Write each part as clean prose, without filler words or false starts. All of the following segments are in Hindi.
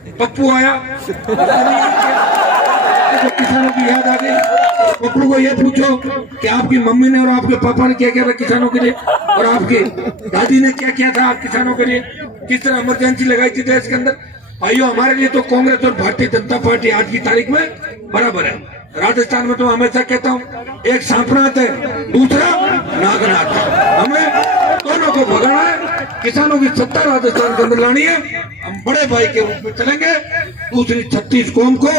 पप्पू आया तो किसानों की याद आ गई। पप्पू को ये पूछो कि आपकी मम्मी ने और आपके पापा ने क्या किया किसानों के लिए, और आपकी दादी ने क्या किया था आप किसानों के लिए, किस तरह इमरजेंसी लगाई थी देश के अंदर। भाइयों, हमारे लिए तो कांग्रेस और भारतीय जनता पार्टी आज की तारीख में बराबर है। राजस्थान में तो हमेशा कहता हूँ, एक सांपनाथ है, दूसरा नागनाथ है। हमें दोनों को भगाना है, किसानों की सत्ता राजस्थान के अंदर लानी है। हम बड़े भाई के रूप में चलेंगे, दूसरी 36 कौम को,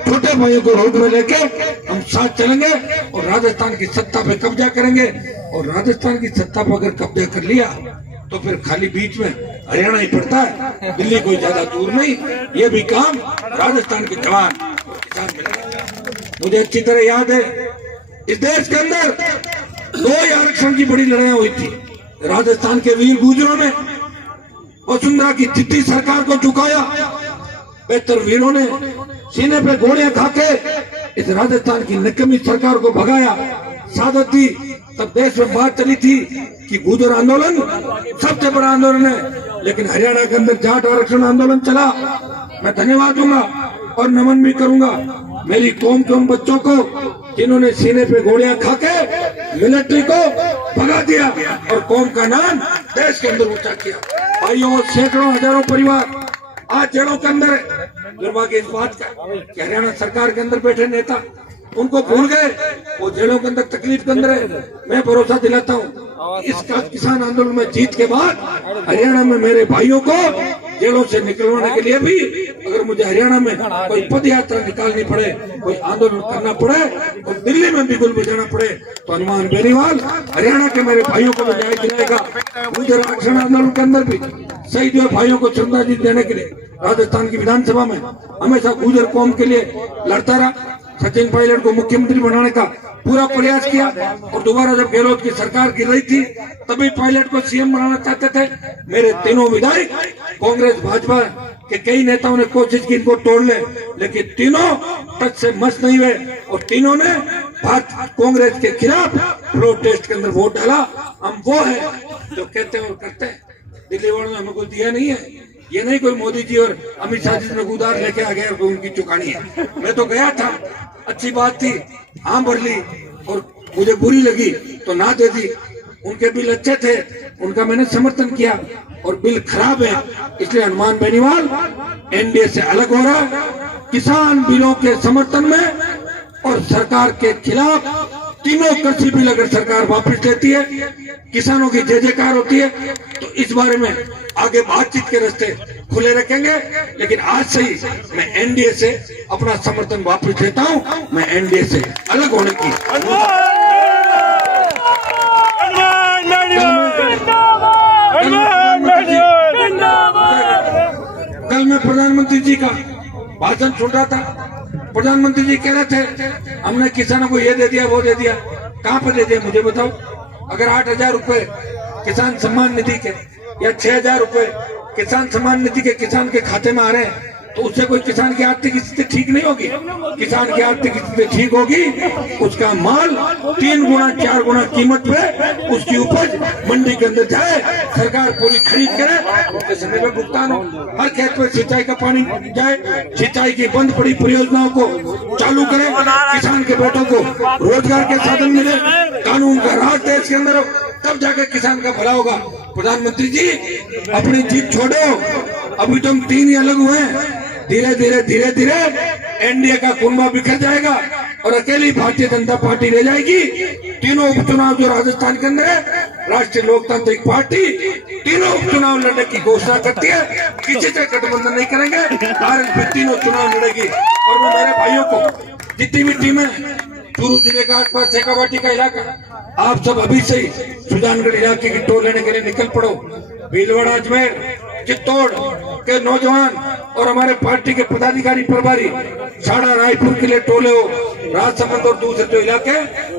छोटे भाइयों को रोड में लेके हम साथ चलेंगे और राजस्थान की सत्ता पे कब्जा करेंगे। और राजस्थान की सत्ता पर अगर कब्जा कर लिया तो फिर खाली बीच में हरियाणा ही पड़ता है, दिल्ली कोई ज्यादा दूर नहीं। ये भी काम राजस्थान के जवान किसान मिलेंगे। मुझे अच्छी तरह याद है, इस देश के अंदर 2 आरक्षण की बड़ी लड़ाइयां हुई थी। राजस्थान के वीर गुजरों ने वसुंधरा की चिट्ठी सरकार को झुकाया, बेहतर वीरों ने सीने पे गोलियां खाके इस राजस्थान की निकम्मी सरकार को भगाया, शहादत दी। तब देश में बात चली थी कि गुजर आंदोलन सबसे बड़ा आंदोलन है, लेकिन हरियाणा के अंदर जाट आरक्षण आंदोलन चला। मैं धन्यवाद दूंगा और नमन भी करूंगा मेरी कौम के उन बच्चों को जिन्होंने सीने पे गोलियां खाके मिलिट्री को भगा दिया और कौम का नाम देश के अंदर ऊंचा किया। भाइयों, सैकड़ों हजारों परिवार आज जेलों के अंदर है। दुर्भाग्य इस बात का कि हरियाणा सरकार के अंदर बैठे नेता उनको भूल गए, वो जेलों के अंदर तकलीफ के अंदर है। मैं भरोसा दिलाता हूँ, इसका किसान आंदोलन में जीत के बाद हरियाणा में मेरे भाइयों को जेलों से निकलवाने के लिए भी अगर मुझे हरियाणा में कोई पद यात्रा निकालनी पड़े, कोई आंदोलन करना पड़े और दिल्ली में भी गुल बजाना पड़े, तो हनुमान बेनीवाल हरियाणा के मेरे भाइयों को न्याय दिलाएगा। मुझे आरक्षण आंदोलन के अंदर भी शहीद हुए भाइयों को श्रद्धांजलि देने के लिए राजस्थान की विधानसभा में हमेशा गुजर कौम के लिए लड़ता रहा। सचिन पायलट को मुख्यमंत्री बनाने का पूरा प्रयास किया और दोबारा जब गहलोत की सरकार गिर रही थी तभी पायलट को सीएम बनाना चाहते थे। मेरे तीनों विधायक कांग्रेस भाजपा के कई नेताओं ने कोशिश की इनको तोड़ ले, लेकिन तीनों टच से मस नहीं हुए और तीनों ने कांग्रेस के खिलाफ प्रोटेस्ट के अंदर वोट डाला। हम वो है जो कहते हैं और करते हैं। दिल्ली वालों ने हमें कुछ दिया नहीं है, ये नहीं कोई मोदी जी और अमित शाह जी ने उधार लेके आ गए और उनकी चुकानी है। मैं तो गया था, अच्छी बात थी, हाँ भर ली और मुझे बुरी लगी तो ना दे दी। उनके बिल अच्छे थे, उनका मैंने समर्थन किया और बिल खराब है, इसलिए हनुमान बेनीवाल एनडीए से अलग हो रहा है। किसान बिलों के समर्थन में और सरकार के खिलाफ तीनों कृषि बिल अगर सरकार वापस लेती है, किसानों की जय जयकार होती है, तो इस बारे में आगे बातचीत के रास्ते खुले रखेंगे। लेकिन आज से ही मैं एनडीए से अपना समर्थन वापस लेता हूं। मैं एनडीए से अलग होने की कल मैं प्रधानमंत्री जी का भाषण सुन रहा था। प्रधानमंत्री जी कह रहे थे हमने किसानों को ये दे दिया वो दे दिया। कहाँ पर दे दिया मुझे बताओ। अगर 8,000 रुपए किसान सम्मान निधि के या 6,000 रुपए किसान सम्मान निधि के किसान के खाते में आ रहे हैं तो उससे कोई किसान की आर्थिक स्थिति ठीक नहीं होगी। किसान की आर्थिक स्थिति ठीक होगी, उसका माल 3 गुना 4 गुना कीमत पे उसकी उपज मंडी के अंदर जाए, सरकार पूरी खरीद करे, उसके समय पे भुगतान हो, हर खेत में सिंचाई का पानी जाए, सिंचाई की बंद पड़ी परियोजनाओं को चालू करे, किसान के बेटों को रोजगार के साधन मिले, कानून का राज देश के अंदर हो, तब जाकर किसान का भला होगा। प्रधानमंत्री जी अपनी जीत छोड़ो, अभी तुम 3 ही अलग हुए हैं। धीरे धीरे धीरे धीरे एनडीए का कुनबा बिखर जाएगा और अकेली भारतीय जनता पार्टी रह जाएगी। तीनों उपचुनाव जो राजस्थान के अंदर है, राष्ट्रीय लोकतांत्रिक पार्टी तीनों उपचुनाव लड़ने की घोषणा करती है, किसी से गठबंधन नहीं करेंगे, आरएसपी तीनों चुनाव लड़ेगी। और मैं मेरे भाइयों को जितनी भी टीमें चूरू जिले का आसपास शेखावाटी का इलाका, आप सब अभी से ही सुजानगढ़ इलाके की टोल लेने के लिए निकल पड़ो। भीलवाड़ा, अजमेर, चित्तौड़ के नौजवान और हमारे पार्टी के पदाधिकारी प्रभारी छाड़ा, रायपुर के लिए टोले हो, राजसमंद और दूसरे जो इलाके,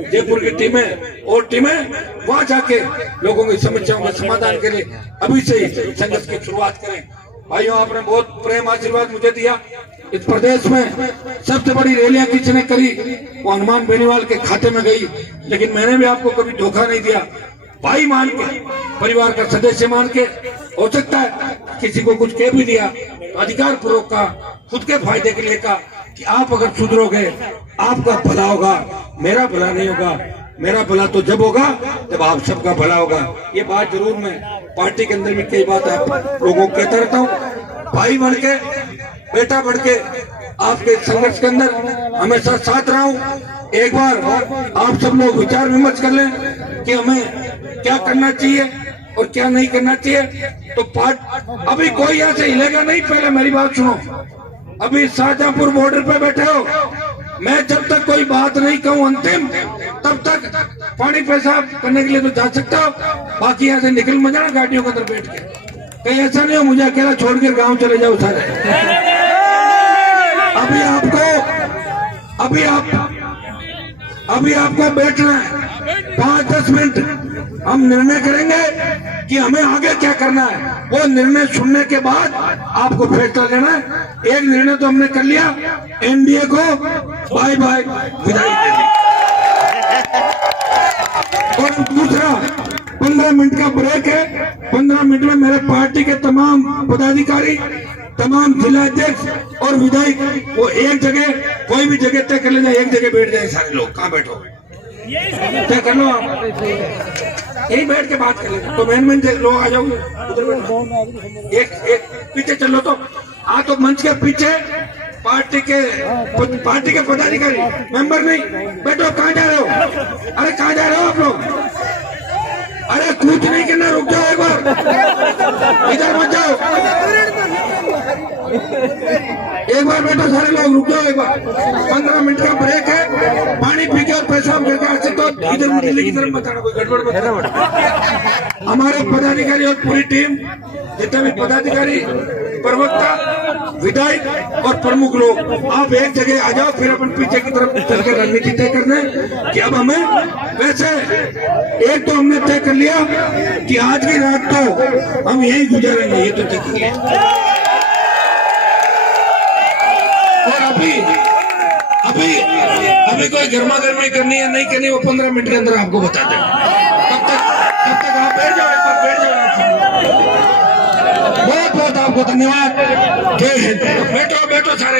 जयपुर की टीमें और टीमें वहां जाके लोगों की समस्याओं के समाधान के लिए अभी से ही संघर्ष की शुरुआत करें। भाइयों, आपने बहुत प्रेम आशीर्वाद मुझे दिया। इस प्रदेश में सबसे बड़ी रैलियां किसने करी, वो हनुमान बेनीवाल के खाते में गई, लेकिन मैंने भी आपको कभी धोखा नहीं दिया। भाई मान के, परिवार का सदस्य मान के, हो सकता है किसी को कुछ कह भी दिया, अधिकार पूर्वक का खुद के फायदे के लिए का कि आप अगर सुधरोगे आपका भला होगा, मेरा भला नहीं होगा। मेरा भला तो जब होगा जब आप सबका भला होगा। ये बात जरूर मैं पार्टी के अंदर भी कई बात आप लोगों को कहता रहता हूँ। भाई बढ़ के, बेटा बढ़ के आपके संघर्ष के अंदर हमेशा साथ रहा हूँ। एक बार आप सब लोग विचार विमर्श कर लें कि हमें क्या करना चाहिए और क्या नहीं करना चाहिए। तो अभी कोई यहाँ से हिलेगा नहीं। पहले मेरी बात सुनो। अभी शाहजहांपुर बॉर्डर पे बैठे हो, मैं जब तक कोई बात नहीं कहूँ अंतिम, तब तक पानी पेशाब करने के लिए तो जा सकता हो। बाकी यहाँ से निकल मत जाना गाड़ियों के अंदर बैठ के। कहीं ऐसा नहीं हो मुझे अकेला छोड़कर गांव चले जाओ सारे। अभी आपको बैठना है 5-10 मिनट। हम निर्णय करेंगे कि हमें आगे क्या करना है। वो निर्णय सुनने के बाद आपको फैसला लेना है। एक निर्णय तो हमने कर लिया, एनडीए को बाय बाय विदाई दे दी। और दूसरा 15 मिनट का ब्रेक है। 15 मिनट में मेरे पार्टी के तमाम पदाधिकारी, तमाम जिला अध्यक्ष और विधायक वो एक जगह, कोई भी जगह तय कर लेना, एक जगह बैठ जाए सारे लोग। कहाँ बैठो तय कर लो आप, यही बैठ के बात कर लेना। तो मेन लोग आ जाओगे उधर बैठो। एक पीछे चलो तो हाँ, तो मंच के पीछे पार्टी के पदाधिकारी मेंबर नहीं बैठो। कहाँ जा रहे हो? अरे कहाँ जा रहे हो आप लोग? अरे कुछ नहीं करना, रुक जाओ एक बार, इधर मत जाओ। एक बार बैठो सारे लोग, रुक जाओ एक बार। 15 मिनट का ब्रेक है। पानी पी के और पेशाब करके आ सकते हो। इधर मुझे की तरफ बताना, कोई गड़बड़ मत। हमारे पदाधिकारी और पूरी टीम, जितने भी पदाधिकारी, प्रवक्ता, विधायक और प्रमुख लोग, आप एक जगह आ जाओ। फिर अपन पीछे की तरफ चलकर रणनीति तय करने कि अब हमें, वैसे एक तो हमने तय कर लिया कि आज की रात तो हम यही गुजारेंगे, ये तो तय किया। और अभी कोई गर्मा गर्मी करनी है नहीं करनी, वो 15 मिनट के अंदर आपको बता दें। तब तक आप बैठ जाओ, एक बार बैठ जाओ। बहुत बहुत आपको धन्यवाद। जय हिंद। बैठो सारे।